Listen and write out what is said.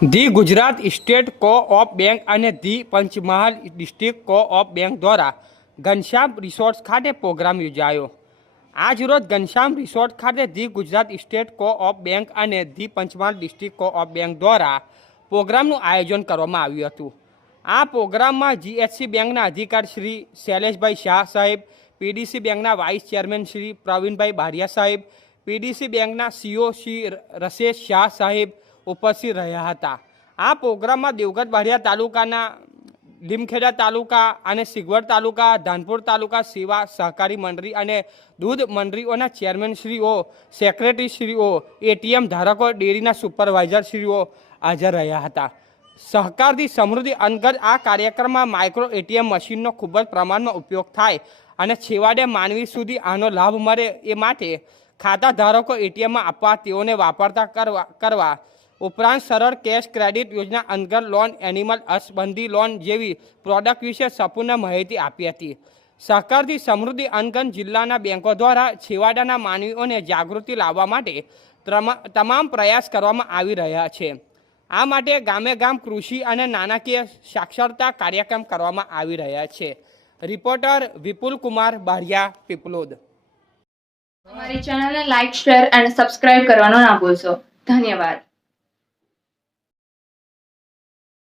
The Gujarat state co op bank અને the Panchmahal district co op bank દ્વારા Ghanshyam resorts ખાતે program યોજાયો. આજ રોજ ઘનશ્યામ રિસોર્ટ ખાતે the Gujarat state co op bank અને the Panchmahal district co op bank દ્વારા પ્રોગ્રામનું આયોજન કરવામાં આવ્યું હતું. આ પ્રોગ્રામમાં જીએચસી બેંકના અધિકાર શ્રી શૈલેષભાઈ શાહ સાહેબ, પીડીસી બેંકના વાઇસ ચેરમેન શ્રી પ્રવીણભાઈ બારિયા સાહેબ, પીડીસી બેંકના સીઓ શ્રી રસેશ શાહ સાહેબ ઉપસ્થિત રહ્યા હતા. આ પ્રોગ્રામમાં દેવગઢ બારિયા તાલુકાના લીમખેડા તાલુકા અને સિગવડ તાલુકા, ધાનપુર તાલુકા સેવા સહકારી મંડળી અને દૂધ મંડળીઓના ચેરમેનશ્રીઓ સેક્રેટરીશ્રીઓ એટીએમ ધારકો, ડેરીના સુપરવાઇઝરશ્રીઓ હાજર રહ્યા હતા. સહકારથી સમૃદ્ધિ અંતર્ગત આ કાર્યક્રમમાં માઇક્રો એટીએમ મશીનનો ખૂબ જ પ્રમાણમાં ઉપયોગ થાય અને છેવાડે માનવી સુધી આનો લાભ મળે એ માટે ખાતા ધારકો એટીએમમાં આપવા તેઓને વાપરતા કરવા કરવા ઉપરાંત સરળ કેશ ક્રેડિટ યોજના અંતર્ગત લોન, એનિમલ અસબંધી લોન જેવી પ્રોડક્ટ વિશે સંપૂર્ણ માહિતી આપી હતી. સહકારથી સમૃદ્ધિ અંતર્ગત જિલ્લાના બેંકો દ્વારા છેવાડાના માનવીઓને જાગૃતિ લાવવા માટે તમામ પ્રયાસ કરવામાં આવી રહ્યા છે. આ માટે ગામે ગામ કૃષિ અને નાણાકીય સાક્ષરતા કાર્યક્રમ કરવામાં આવી રહ્યા છે. રિપોર્ટર વિપુલ કુમાર બારિયા, પીપલોદ. અમારી ચેનલને લાઇક શેર અને સબસ્ક્રાઇબ કરવાનો ના ભૂલશો. ધન્યવાદ.